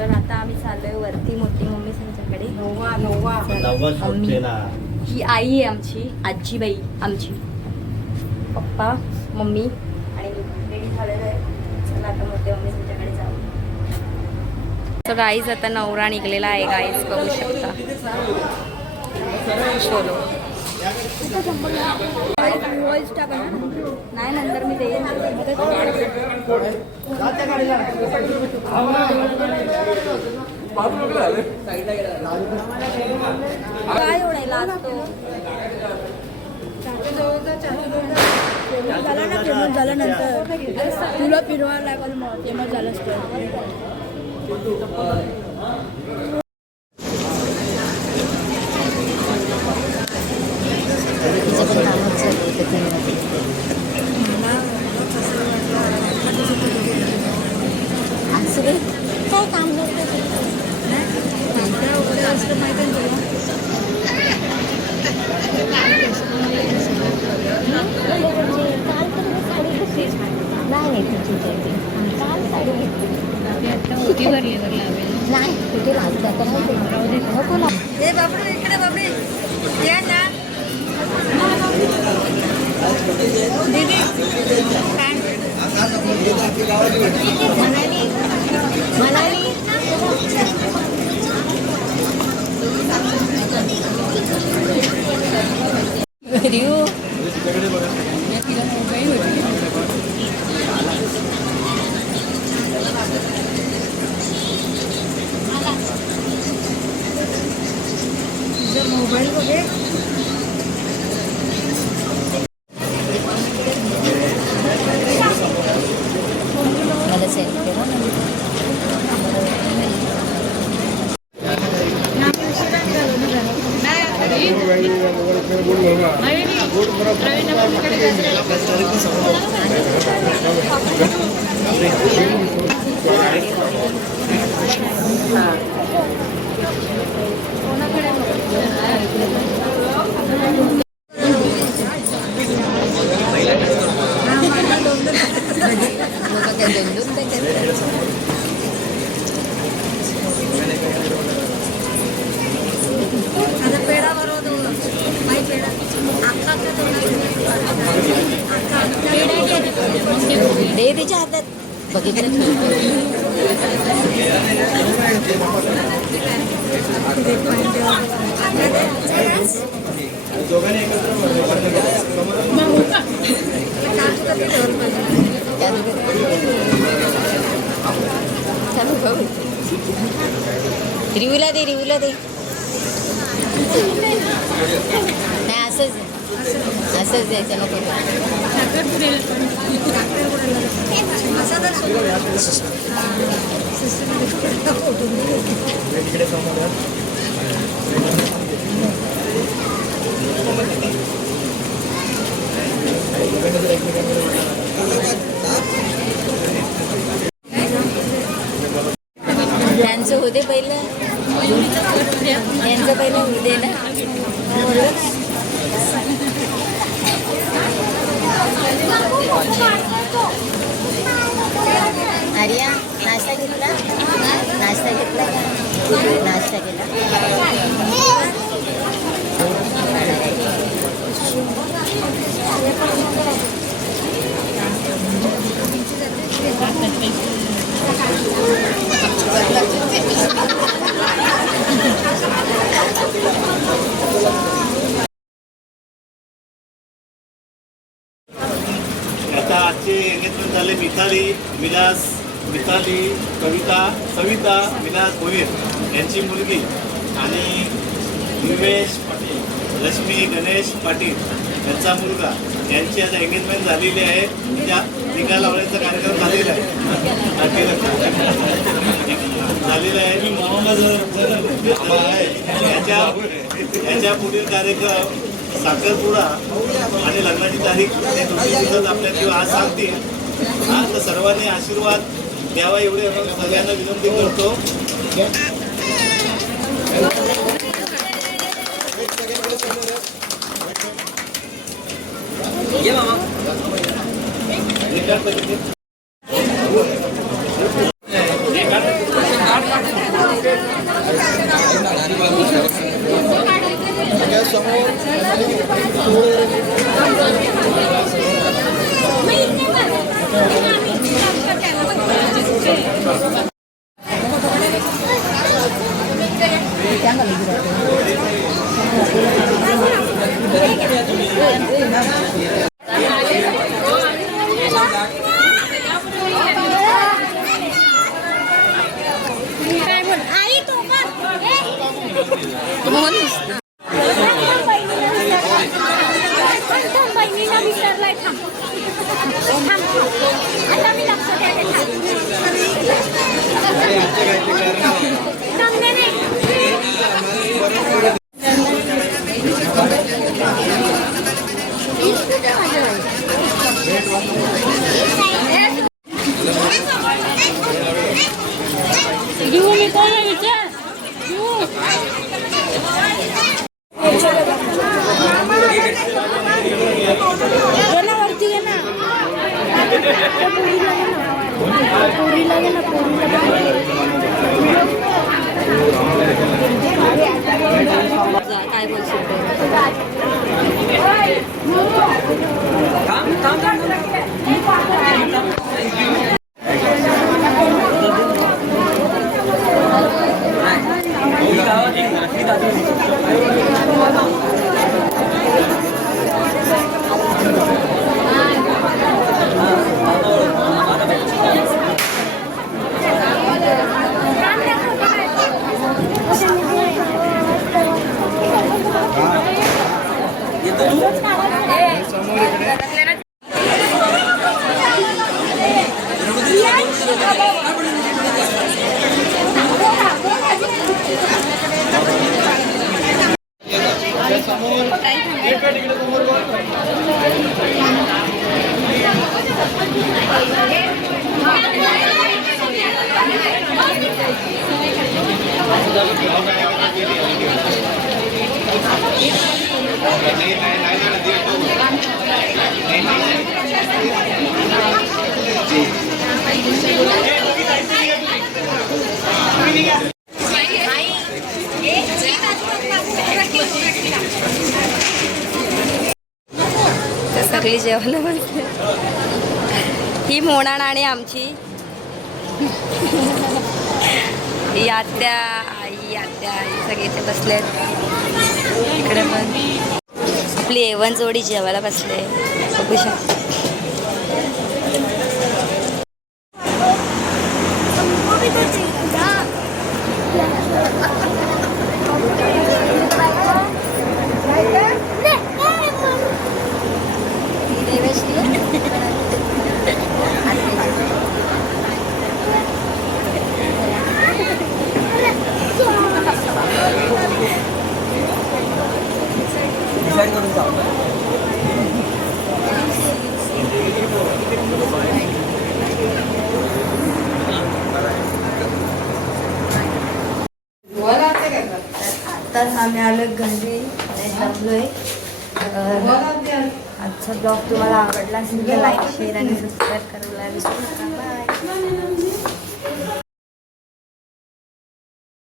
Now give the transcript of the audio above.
तर आता आम्ही चाललोय वरती मोठी मम्मी त्यांच्याकडे. मम्मी ही आई आहे आमची, आजीबाई आमची, पप्पा मम्मी आणि रेडी झालेलं आहे. चला आता मोठ्या मम्मी त्यांच्याकडे जाऊ. तर गाईज आता नवरा निघलेला आहे. गाईज बघू शकता. चलो नाही नंतर मी देईन. काय ओढायला असतो झाला ना फेमस झाल्यानंतर तुला फिरवा लागल मग फेमस झालं असतं. काय काम नाही कुठे हे बापरे इकडे बापरे या ना दीदी मनाली रिओ मोबाईल बघे मला सेंड करा. दे तिच्या हातात बघितलं रिव्यूला दे रिव्यूला दे. नाही असंच असंच द्यायचं नको. त्यांचं होते पहिलं त्यांचं पहिलं होते ना. आर्या नाश्ता घेतला नाश्ता घेतला का नाश्ता केला. आता आजचे एंगेजमेंट झाले. मिताली विलास मिताली कविता सविता विलास भोईर यांची मुलगी आणि निमेश लक्ष्मी गणेश पाटील यांचा मुलगा यांची आता एंगेजमेंट झालेली आहे. त्या टीका लावण्याचा कार्यक्रम झालेला आहे झालेला आहे. याच्या पुढील कार्यक्रम साखरपुडा आणि लग्नाची तारीख ते 2 दिवसात आपल्या किंवा आज सांगतील. हा तर सर्वांनी आशीर्वाद द्यावा एवढे सगळ्यांना विनंती करतो. घेऊ मी कोण विचार वरती घे ना पोरीला घे ना काय बोलशील सगळी जेवण बसले. ही मोना नाणी आमची, ही आत्या आई सगळे इथे बसले. इकडे पण आपली एवन जोडी जेवायला बसले. बघू शकता. आत्ताच आम्ही आलो घरी जमलोय. आजचा ब्लॉग तुम्हाला आवडला असेल तर लाईक शेअर आणि सबस्क्राईब करायला विसरू नका. बाय.